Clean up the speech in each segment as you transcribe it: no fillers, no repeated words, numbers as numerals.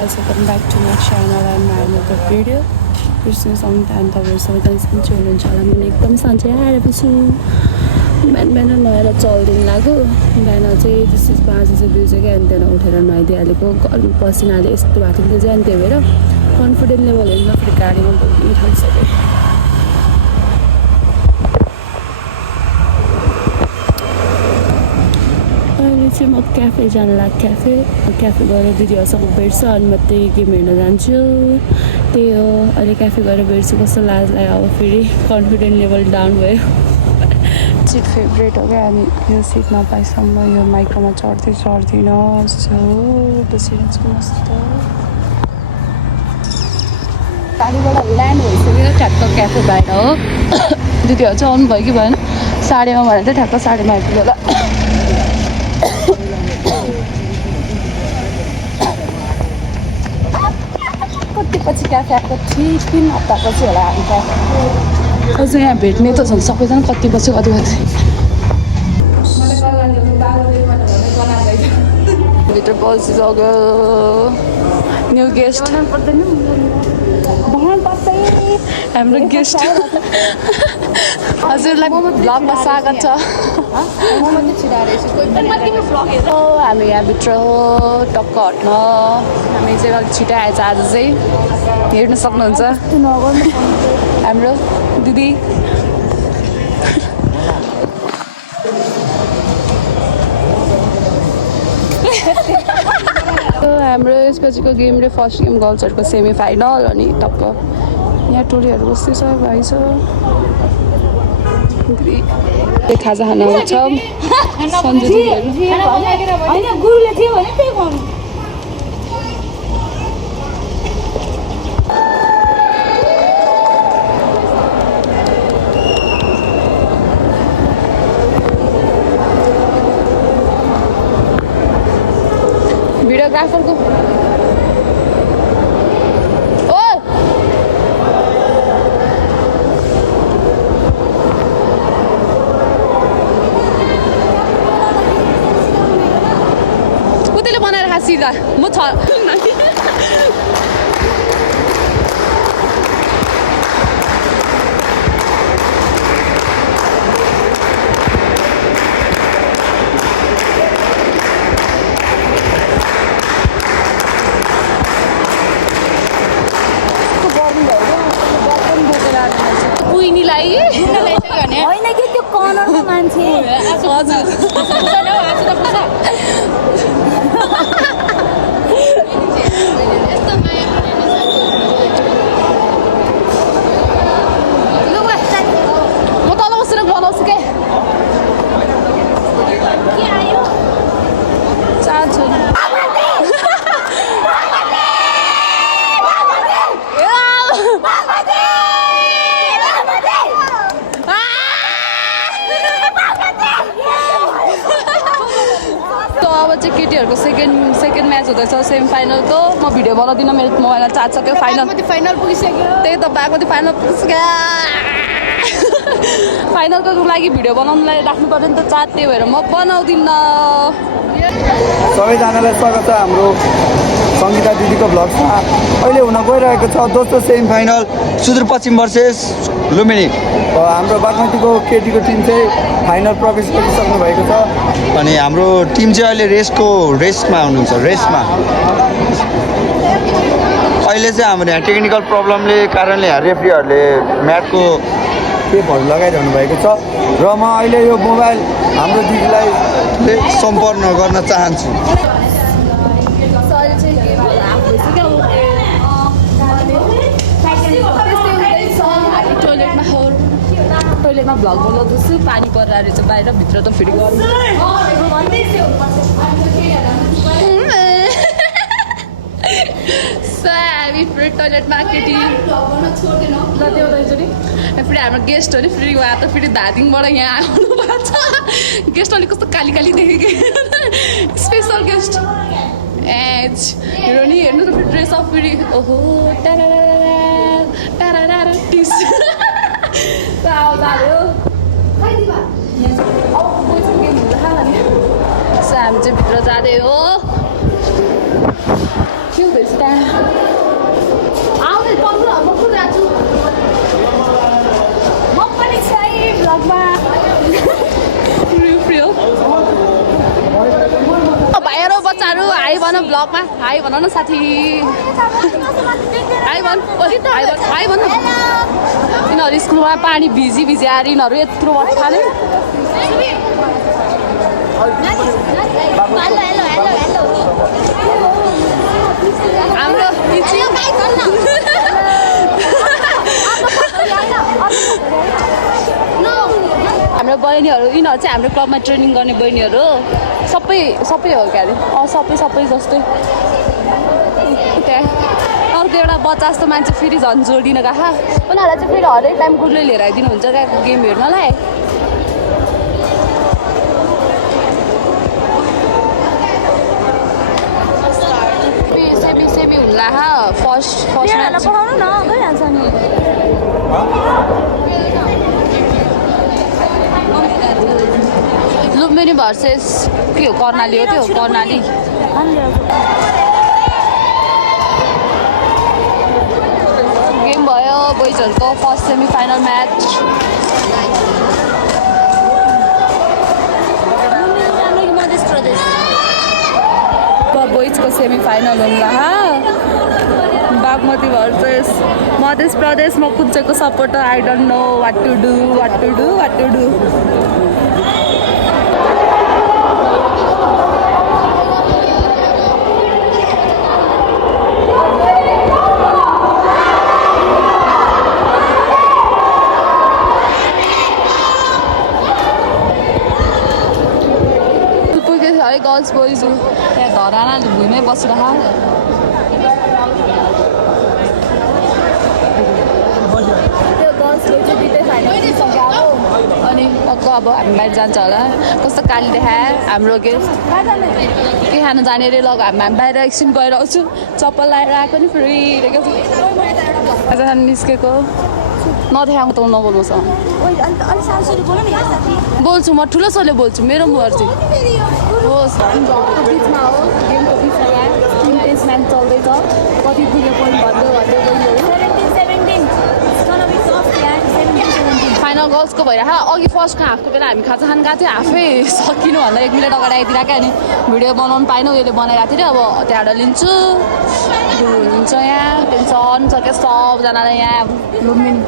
Welcome back to my channel and my another video. Krishna सङ्गीत तपाईँहरू सबैजना सन्चै हुनुहुन्छ होला। मैले एकदम सन्चै आएपछि बिहान बिहान नुहाएर चल्दिनु लाग्यो। बिहान चाहिँ त्यस्तो 5 बजी बिउज्यो क्या, अनि त्यहाँदेखि उठेर नुहाइदिइहालेको। गर्मी पसिनाले यस्तो भएको थियो चाहिँ, अनि त्यही भएर कन्फिडेन्ट लेभल हेर्न फेरि गाडीमा बोक्नु थालिसकेँ। अहिले चाहिँ म क्याफे जानु लाग्छ। क्याफे गएर दिदीहरूसँग भेट्छु, अनि म त्यही गेम हेर्न जान्छु। त्यही हो, अहिले क्याफे गएर भेट्छु। कस्तो लाज लाग्यो, अब फेरि कन्फिडेन्ट लेभल डाउन भयो। सिट फेभरेट हो क्या, अनि यो सिट नपाएसम्म यो माइक्रोमा चढ्दिनँ। सो बसिरहेको मस्त गाडीबाट ल्यान्ड भइसक्यो। ठ्याक्क क्याफे बाहिर हो। दिदीहरू चाहिँ आउनुभयो कि भएन, 9:30 भनेर चाहिँ ठ्याक्क 9:30 आइपुग्यो होला। कति पछि क्याफे आएको, 3 हप्तापछि होला हामी क्याफे। अझ यहाँ भेट्ने त झन् सबैजना कति पछि कति भित्र बसिसक्यो। न्यू गेस्ट हाम्रो गेस्ट हजुरलाई ब्लगमा स्वागत छ। हामी यहाँभित्र हो, टक्क हट्न। हामी चाहिँ अलिक छिटो आएछ आज चाहिँ, हेर्न सक्नुहुन्छ हाम्रो दिदी। हाम्रो यसपछिको गेम रे फर्स्ट गेम गर्ल्सहरूको सेमी फाइनल, अनि टक्क यहाँ टोलीहरू बस्दैछ, भाइ छ। खाजा खाना आउँछ सन्जु दिदीहरू। भिडियोग्राफरको कुतैले बनाएर खासिदा म छ। होइन कि त्यो कर्नरमा मान्छे हजुर म तल बसेर बनाउँछु के चाहन्छु। अब चाहिँ केटीहरूको सेकेन्ड म्याच हुँदैछ सेमी फाइनलको। म भिडियो बनाउँदिनँ, मेरो मोबाइलमा चार्ज सक्यो। फाइनल पुगिसक्यो। त्यही त बागमती फाइनल पुगिसक्यो। फाइनलको लागि भिडियो बनाउनुलाई राख्नु पर्यो नि त चार्ज, त्यही भएर म बनाउँदिनँ। सबैजनालाई स्वागत छ हाम्रो सङ्गीता दिदीको भ्लग्समा। अहिले हुन गइरहेको छ दोस्रो semi final Sudurpashchim versus Lumbini. हाम्रो बागमतीको केटीको टिम चाहिँ फाइनल प्रवेश गरिसक्नु भएको छ, अनि हाम्रो टिम चाहिँ अहिले रेसमा हुनुहुन्छ। अहिले चाहिँ हाम्रो यहाँ टेक्निकल प्रब्लमले कारणले रेफ्रीहरूले म्याचको टेपहरू लगाइरहनु भएको छ, र म अहिले यो मोबाइल हाम्रो दिदीलाई सम्पर्क गर्न चाहन्छु। टोइलेटमा भ्लग बनाउँदैछु, पानी परेर रहेछ बाहिर, भित्र त फेरि गर्नु। हामी फेरि टोइलेटमा केटी ल त्यो रहेछ नि। फेरि हाम्रो गेस्ट हो नि, फेरि उहाँ त फेरि धादिङबाट यहाँ आउनु भएको छ। गेस्ट अलिक कस्तो काली देखेको, स्पेसल गेस्ट एज हेर्नु नि, हेर्नु त फेरि ड्रेस अफ फेरि ओहो टाढा टिस हामी चाहिँ भित्र जाँदै हो। Kill this guy. आउने पन्ध्र म कुदाएको छु म पनि छु है भ्लगमा प्रिय भाइहरू बच्चाहरू हाई भन भ्लगमा हाई भन न साथी हाई भन हाई भन यिनीहरू स्कुलमा पानी भिजी भिजी आएर यिनीहरू यत्रो बच्चाले हाम्रो हाम्रो बहिनीहरू यिनीहरू चाहिँ हाम्रो क्लबमा ट्रेनिङ गर्ने बहिनीहरू सबै हो क्या अरे सबै जस्तै त्यहाँ अर्को एउटा बच्चा जस्तो मान्छे फेरि झन् जोडिन गएको उनीहरूलाई चाहिँ फेरि हरेक टाइम गुरुले लिएर आइदिनुहुन्छ क्या गेम हेर्नलाई सेमी हुन्ला फर्स्ट पठाउनु न भइहाल्छ नि लुम्बिनी भर्सेस के हो कर्णाली हो त्यो कर्णाली गेम भयो बोइजहरूको फर्स्ट सेमी फाइनल म्याच बोइजको सेमी फाइनल होला बागमती भर्सेस मध्य प्रदेश म कुन चाहिँको supporter I don't know what to do है गर्ल्स बोइज त्यहाँ धराना भुइँमै बसिरह त्यो गर्ल्स बोइज चाहिँ दुइटै फाइनल जितिसक्यो अनि पक्का अब हामी बाहिर जान्छ होला कस्तो काली देखायो हाम्रो के खानु जाने रे लग हामी बाहिर एकछिन गएर आउँछु चप्पल लगाएर आएको नि फेरि आज निस्केको नदेखाएको त नबोल्नुसँग बोल्छु म ठुलो सोले बोल्छु मेरो मर्जी होस् बिचमा हो गेमको बिचमा यहाँ टेस्ट म्याच चल्दैछ कति पुग्यो पोइन्ट भन्दै फाइनल गर्ल्सको भइरहेको अघि फर्स्टको हाफको बेला हामी खाजा खान गएको थियो हाफै सकिनु भन्दा 1 मिनट अगाडि आइदिरहेको अनि भिडियो बनाउनु पाइनँ यसले बनाइरहेको थियो अब त्यहाँबाट लिन्छु हुन्छ यहाँ टेन्सन छ क्या सबजनालाई यहाँ लुम्बिनी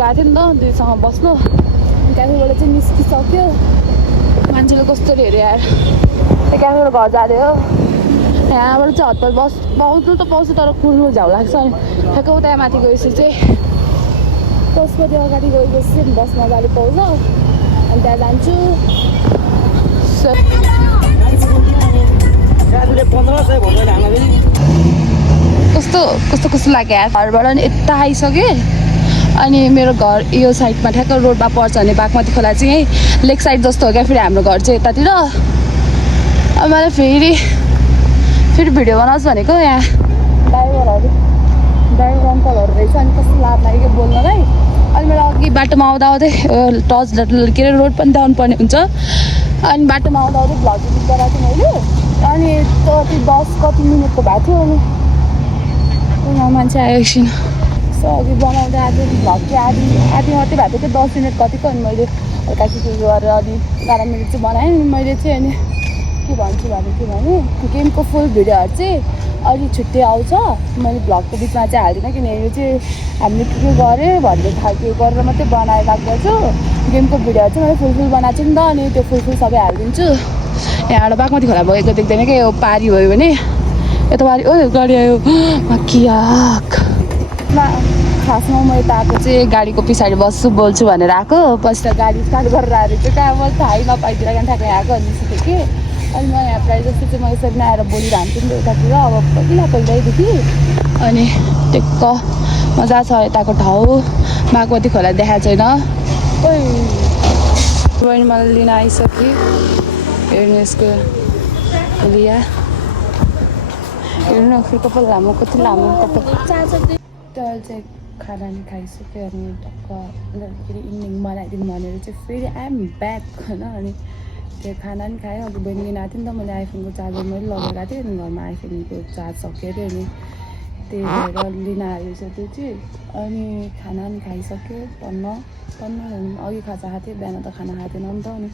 गएको थियो नि त दुईसँग बस्नु क्याफेबाट चाहिँ निस्किसक्यो मान्छेले कस्तो हेऱ्यो यार त्यो क्याफेबाट घर जाँदै हो यहाँबाट चाहिँ हतपत बस पाउँछु त पाउँछु तर कुर्नु झ्याउ लाग्छ अनि ठ्याक्कै उता माथि गएपछि चाहिँ पशुपति अगाडि गएपछि चाहिँ बस मजाले पाउँछ अनि त्यहाँ जान्छु कस्तो कस्तो कस्तो लाग्यो यार घरबाट नि यता आइसकेँ अनि मेरो घर यो साइडमा ठ्याक्क रोडमा पर्छ भने बागमती खोला चाहिँ यहीँ लेक साइड जस्तो हो क्या फेरि हाम्रो घर चाहिँ यतातिर अब मलाई फेरि भिडियो बनाउँछु भनेको यहाँ ड्राइभर अङ्कलहरू रहेछ अनि कस्तो लाज लाग्यो क्या बोल्नलाई अनि मेरो अघि बाटोमा आउँदा आउँदै टच के अरे रोड पनि देखाउनु पर्ने हुन्छ अनि बाटोमा आउँदा आउँदै भ्लग एडिट गराएको थिएँ मैले अनि कति 10 कति मिनटको भएको थियो अनि यहाँ मान्छे आयो एकछिन सो अघि बनाउँदै आधी भ्लग चाहिँ आधी मात्रै भएको थियो 10 मिनट कतिको अनि मैले हल्का के गरेर अनि 11 मिनट चाहिँ बनाएँ मैले चाहिँ अनि के भन्छु भने गेमको फुल भिडियोहरू चाहिँ अलि छुट्टै आउँछ मैले भ्लगको बिचमा चाहिँ हाल्दिनँ किनभने यो चाहिँ हामीले के गऱ्यो भन्ने खालको गरेर मात्रै बनाएर राख्दछु गेमको भिडियोहरू चाहिँ मैले फुल बनाएको छु नि त अनि त्यो फुल सबै हालिदिन्छु यहाँबाट बागमती खोला भएको देख्दैन क्या यो पारी भयो भने यता पारी ओ गाडी आयो खासमा म यता आएको चाहिँ गाडीको पछाडि बस्छु बोल्छु भनेर आएको पछि त गाडी स्टार्ट गरेर आएर चाहिँ कहाँ मैले थाहै नपाइदिएर कारण ठ्याक्कै आएको अनि निस्केको कि अनि म यहाँ प्रायः जस्तो चाहिँ म यसरी नै आएर बोलिरहन्छु नि यतातिर अब पहिल्यैदेखि अनि टेक्क मजा छ यताको ठाउँ बागमती खोला देखाएको छैन बहिनी मलाई लिन आइसकेँ हेर्नु यसको लिया हेर्नु न कपाल लामो कति लामो कपाल तर चाहिँ खाना नि खाइसक्यो अनि टक्क के अरे इभिनिङ बनाइदिउँ भनेर चाहिँ फेरि आइएम ब्याक होइन अनि त्यो खाना नि खाएँ अघि बहिनी लिन आएको थियो नि त मैले आइफोनको चार्जर मैले लगाएको थिएँ अनि घरमा आइफोनको चार्ज सक्यो अरे अनि त्यही भएर लिन आएछ त्यो चाहिँ अनि खाना नि खाइसक्यो पन्ध्र अघि खाजा खाएको थिएँ बिहान त खाना खाएको थिएन नि त अनि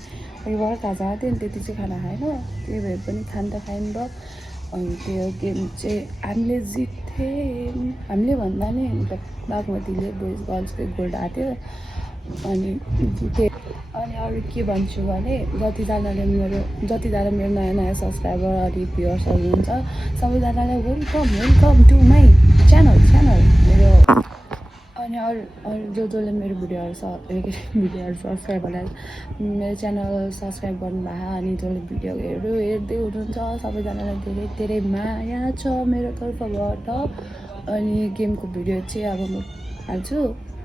अघि भएर खाजा खाएको थिएँ अनि त्यति चाहिँ खाना खाएन त्यही भएर पनि खानु त खाएँ नि त अनि त्यो गेम चाहिँ हामीले जित्थ्यौँ हामीले भन्दा नि मतलब बागमतीले बोइज गर्ल्सकै गोल्ड आएको थियो अनि जित्थ्यो अनि अरू के भन्छु भने जतिजना मेरो नयाँ सब्सक्राइबर अनि भ्युअर्सहरू हुन्छ सबैजनालाई वेलकम टु माई च्यानल मेरो अनि अरू जसले मेरो भिडियोहरू सब्सक्राइबरलाई मेरो च्यानल सब्सक्राइब गर्नुभएको अनि जसले भिडियोहरू हेर्दै हुनुहुन्छ सबैजनालाई धेरै धेरै माया छ मेरो तर्फबाट अनि गेमको भिडियो चाहिँ अब म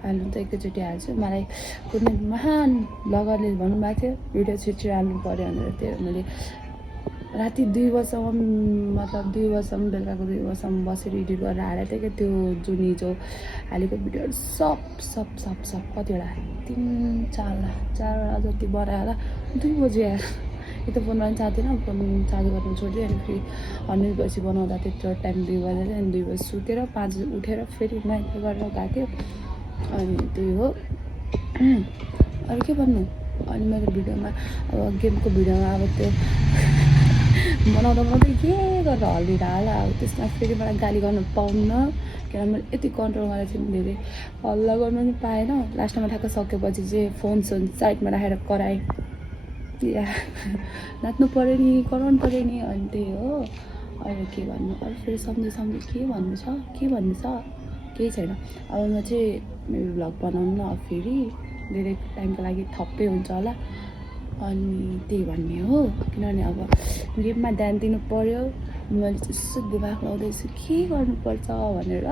हाल्नु त एकैचोटि हाल्छु मलाई कुनै महान ब्लगरले भन्नुभएको थियो भिडियो छिटो हाल्नु पऱ्यो भनेर त्यो मैले राति 2 बजीसम्म मतलब 2 बजीसम्म बेलुकाको 2 बजीसम्म बसेर एडिट गरेर हालेको थिएँ क्या त्यो जुन हिजो हालेको भिडियोहरू सब कतिवटा 3-4 जति बनायो होला 2 बजी आएर यो त फोनमा पनि चाहँदैन फोन चार्ज गर्नु छोडिदियो अनि फेरि 100 बजी बनाउँदा त्यत्रो टाइम 2 बजेर अनि 2 बजी सुतेर 5 बजी उठेर फेरि नाइट गरेर गएको थियो अनि त्यही हो अरू के भन्नु अनि मेरो भिडियोमा अब गेमको भिडियोमा अब त्यो बनाउँदा के गरेर हल्लिएर होला अब त्यसमा फेरि मलाई गाली गर्नु पाउन्न किनभने मैले यति कन्ट्रोल गरेको थिएँ धेरै हल्ला गर्नु पनि पाएन लास्टमा ठ्याक्क सकेपछि चाहिँ फोन साइडमा राखेर कराएँ या नाच्नु पऱ्यो नि कराउनु पऱ्यो नि अनि त्यही हो अरू के भन्नु अरू फेरि सम्झे के भन्नु छ केही छैन अब म चाहिँ मेरो भ्लग बनाउनु न फेरि धेरै टाइमको लागि थप्पै हुन्छ होला अनि त्यही भन्ने हो किनभने अब गेममा ध्यान दिनु पऱ्यो मैले यसो दिमाग लाउँदैछु के गर्नुपर्छ भनेर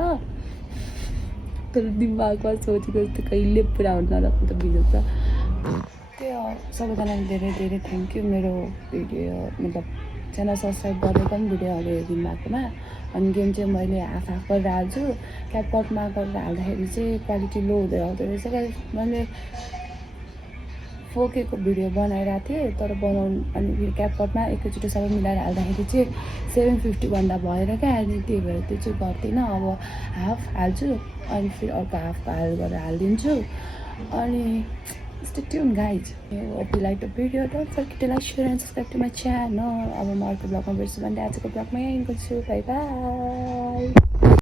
तर दिमागमा सोचेको जस्तो कहिले पुरा हुन्न र त बिग्रिन्छ त्यो सबैजनाले धेरै धेरै थ्याङ्क यू मेरो भिडियो मतलब च्यानल सब्सक्राइब गरेर पनि भिडियोहरू हेरिदिनु भएकोमा अनि गेम चाहिँ मैले हाफ गरेर हाल्छु क्यापकटमा गरेर हाल्दाखेरि चाहिँ क्वालिटी लो हुँदै आउँदो रहेछ क्या मैले 4K को भिडियो बनाइरहेको थिएँ तर बनाउनु अनि फेरि क्यापकटमा एकैचोटि सबै मिलाएर हाल्दाखेरि चाहिँ 750 भन्दा भएर क्या अनि त्यही भएर त्यो चाहिँ गर्दिनँ अब हाफ हाल्छु अनि फेरि अर्को हाफको गरेर हालिदिन्छु अनि stay tuned guys. Hope you liked the video. Don't forget to like, share and subscribe to my channel. अब म अर्को ब्लगमा भेट्छु भन्दै आजको ब्लगमा यहीँ गर्छु. Bye bye.